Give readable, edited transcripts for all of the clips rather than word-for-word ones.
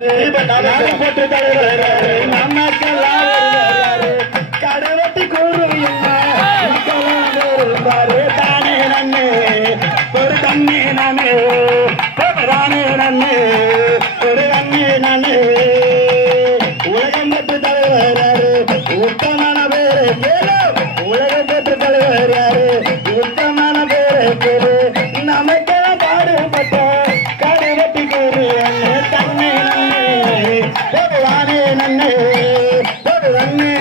போட்டு தலைவராரு நமக்கெல்லாம் கடவட்டி கூறுவாரு தானே நன்னு ஒரு தண்ணி நானு ரானே நன்னு ஒரு தண்ணி நானு உலகம் பெற்று தலைவராரு உத்தமான பேரு கேளு உலகம் பெற்று தலைவராரு உத்தமான பேரு கேளு நமக்கெல்லாம் பாடுபட்ட கடவட்டி கூறு தண்ணி பொருளானே நன்னு பொருளே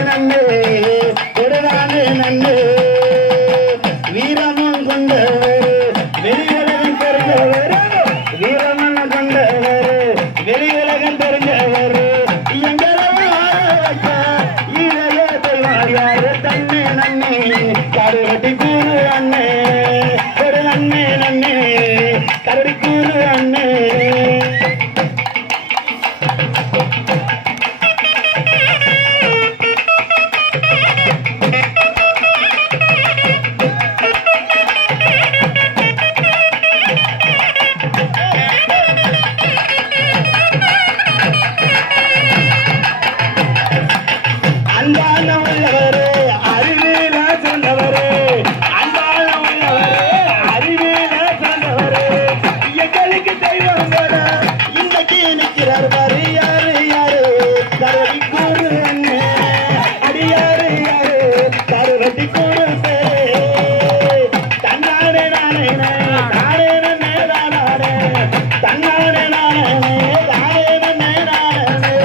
நன்னு பொருளானே நன்னு வீரமும் கொண்டவர் வெளியுலகம் தெரிஞ்சவர் வீரமன் கொண்டவர் வெளியுலகம் தெரிஞ்சவர் யாரு தண்ணே நன்னே கருவட்டி கூறு அண்ணே ஒரு நன்னே நன்னே கருடி கூறு அண்ணே அன்பான உள்ளவரே அறிவில சொன்னவரே அன்பான உள்ளவரே அறிவில சொன்னவரே எங்களுக்கு தெய்வம் இன்னைக்கு நிற்கிறார் பாரு யாரு யாரு கருவட்டி கூறு அண்ணே அடி யாரு யாரு கருவட்டி கூறு தன்னானே நானே நானே நன்னே நானே தன்னானே நானே நானே நன்னே நானே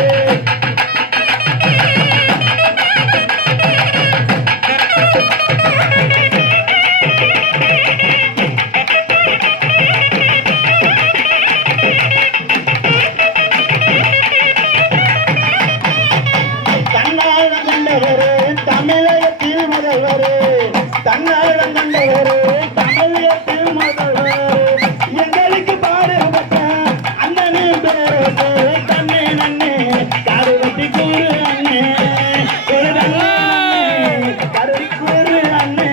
தமிழகத்தில் முதல்வர் தன்னாளம் கண்டவர் தமிழகத்தில் முதல்வர் எங்களுக்கு பாடுபட்ட அண்ணனே பேருக்கு தன்னே நன்னே கருவட்டி கூறு அண்ணே கருவட்டி கூறு அண்ணே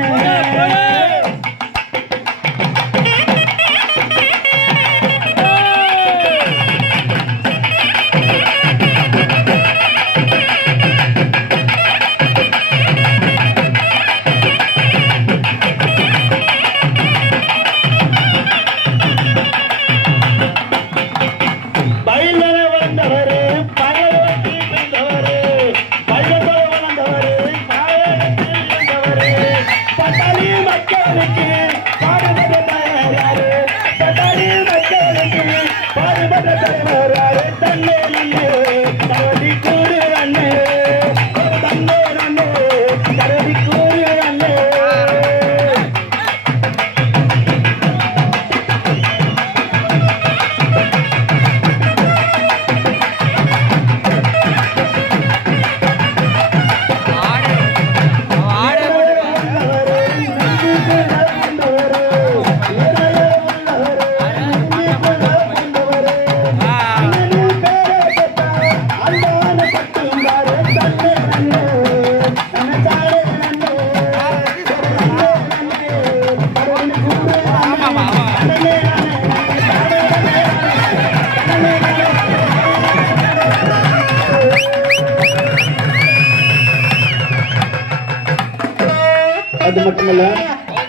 அது மட்டுமல்ல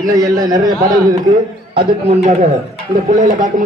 இன்னும் நிறைய பாடல்கள் இருக்கு. அதுக்கு முன்பாக இந்த பிள்ளைகளை பார்க்கும்போது